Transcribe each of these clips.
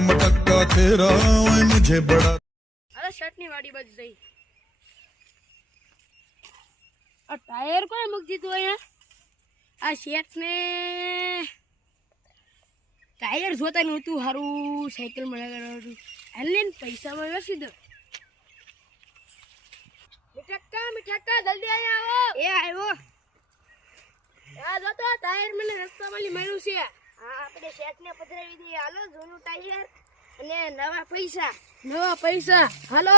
मटक्का तेरा ओए मुझे बड़ा। अरे शर्टनी वाड़ी बज गई। और टायर कोई मुक दीधું અહીંયા આ શેઠ ને ટાયર જોતા નહોતું હારું સાયકલ માં લગાડવાનું એટલે પૈસા માં વેચી દો મિઠાક્કા જલ્દી અહીંયા આવો એ આવ્યો આ જોતો ટાયર મને રસ્તા વાળી મળ્યું છે હા આપણે શેઠ ને પધરાવી દઈએ હાલો જૂનું ટાયર અને નવા પૈસા હાલો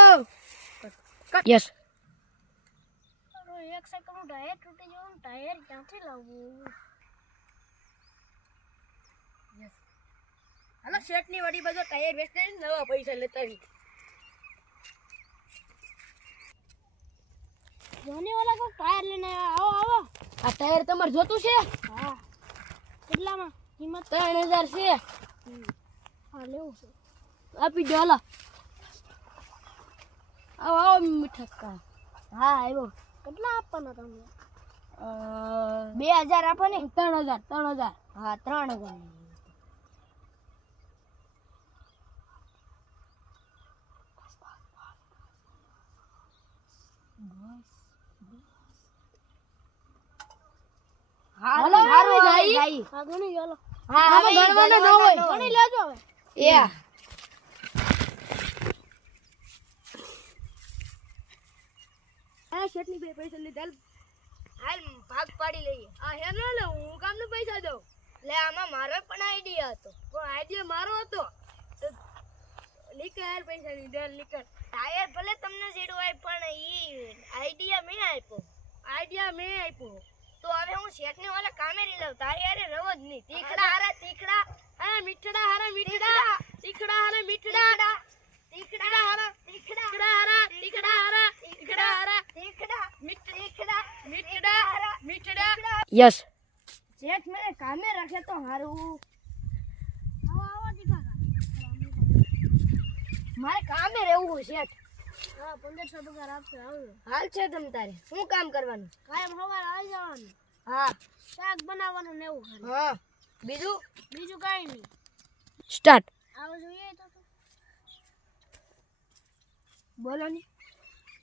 યસ एक सेकंड टायर टूटे जो टायर क्या से लाऊं यस हला सेट ની વડી બધો ટાયર વેચને નવા પૈસા લેતા આવી જોને વાલા કો ટાયર લેને આવો આ ટાયર તમાર જોતું છે હા કેટલામાં કિંમત 3000 છે હા લેવું છે આપી દો હાલો આવો મીઠા હા આવ્યો કેટલા આપવાના તમને 2000 આપો ને 3000 હા 3000 હાલો હારું જાય હા ગણી ચાલો હા હવે ગણવાનો ન હોય ગણી લેજો હવે એ આ શેઠની બે પૈસા લીધા હાલ ભાગ પાડી લઈએ આ હેનો લે હું કામને પૈસા દઉં લે આમાં મારો પણ આઈડિયા હતો પણ આઈડિયા મારો હતો નીકળ પૈસા લીધા નીકળ ટાયર ભલે તમને જેડવાય પણ ઈ આઈડિયા મેં આપ્યો તો હવે હું શેઠને વાલા કામે રી લઉં તારી હારે રવો જ નહીં તીખડા હા મીઠડા હારા મીઠડા તીખડા હારા મીઠડા यस जेठ मेरे काम में रखे तो हारू आवा दिखा मारे काम में रहવું હોય શેઠ હા 1500 પગાર આપશે આવો હાલ છે તમ તારે શું કામ કરવાનું કાયમ સવાર આવી જવાનું હા શાક બનાવવાનું ને એવું ખાલી હા બીજું કાઈ નહીં સ્ટાર્ટ આવો જોઈએ તો બોલો ને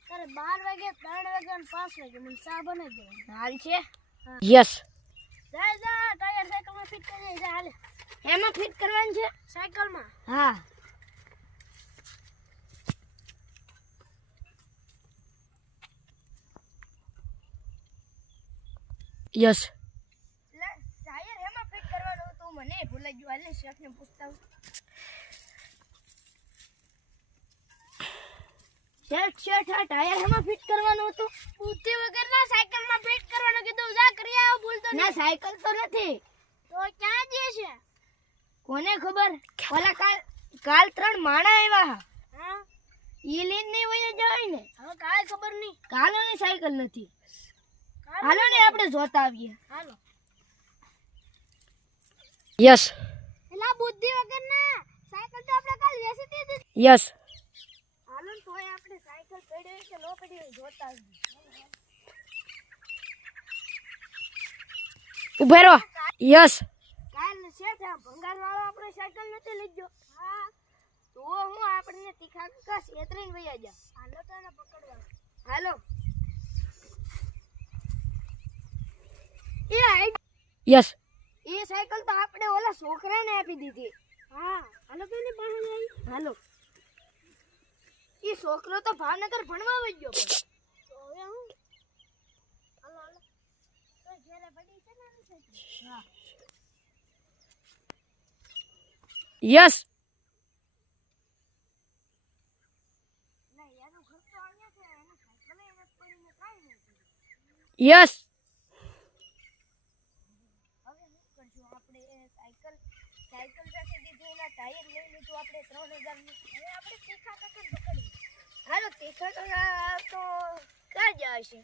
તારે 12 વાગે 3 વાગે અને 5 વાગે મને ચા બનાવી દે હાલ છે યસ જા ટાયર સાયકલ માં ફિટ કરી જા હાલે એમાં ફિટ કરવાનું છે સાયકલ માં હા યસ ટાયર એમાં ફિટ કરવાનું તો મને ભૂલાઈ ગયું હાલે શેઠ ને પૂછતા શેઠ આ ટાયર એમાં ફિટ કરવાનું હતું બુદ્ધિ વગર ના સાયકલ માં ફિટ કરવાનું કીધું જા કરી આવો ભૂલતો ના સાયકલ તો નથી તો ક્યાં જે છે કોને ખબર ઓલા કાલ 3 માણા આવ્યા હા ઈ લીન નહીં વયો જાય ને હવે કાઈ ખબર નહીં કાલોની સાયકલ નથી હાલો ને આપણે જોતા આવીએ હાલો યસ એલા બુદ્ધિ વગર ના સાયકલ તો આપણે કાલ વેચી દીધી યસ હાલો તોય આપણે સાયકલ પડી કે નો પડી જોતા આવીએ ઉભા રહો યસ કાલ શેઠ ભંગાર વાળો આપણે સાયકલ નથી લઈ ગયો હા તો હું આપણને તીખા કાકા છેતરીને વયા જા હાલો તો એને પકડવા હાલો યસ એ સાયકલ તો આપણે ઓલા છોકરાને આપી દીધી હા હાલો તો એની પાસે આવી હાલો એ છોકરો તો ભાવનગર ભણવા વઈ ગયો પણ તો હવે હું હાલો તો ઘરે પડી છે ને હા યસ ના યાનો ખર્ચો આવ્યા છે એને સાયકલ એને પડીને કાઈ નથી યસ साइकिल जैसे दीदी ना टायर ले ली तो આપણે 3000 ની હવે આપણે તીખા કાકા પકડી હાલો તીખા કાકા તો ક્યાં જાય છે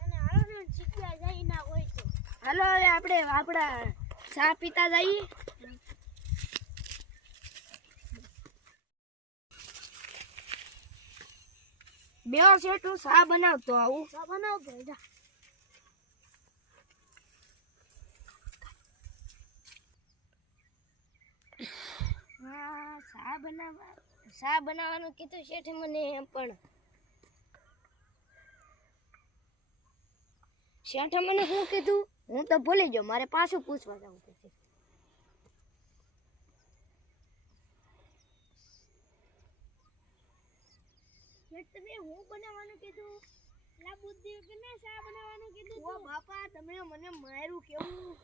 અને હાલો ને જગ્યા જાય ના હોય તો હાલો હવે આપણે આપડા ચા પીતા જઈએ બે સેટું ચા બનાવતો આવું ચા બનાવતો જા શા બનાવવાનું કીધું શેઠે મને એમ પણ શેઠે મને શું કીધું હું તો ભૂલી ગયો મારે પાછું પૂછવા જવું પડશે શેઠ તમે હું બનાવવાનું કીધું લા બુદ્ધિ કેને શા બનાવવાનું કીધું ઓ બાપા તમે મને માર્યું કેવું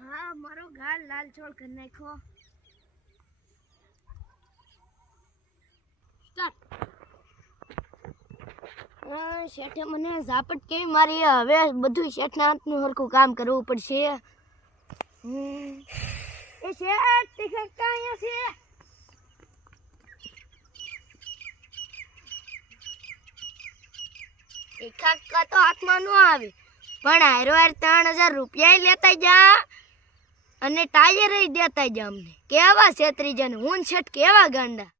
હા મારો ગાલ લાલ છોડ કરી નાખ્યો શેઠે મને ઝાપટ કેવી મારી હવે બધું શેઠના હાથનું હરખું કામ કરવું પડશે એ શેઠ ટિકટ ક્યાં છે એકાકા તો હાથમાં ન આવે પણ હારો હાર 3000 રૂપિયા લેતા જા અને ટાયર દેતા જા અમને કેવા છેતરી જાય હું શેઠ કેવા ગાંડા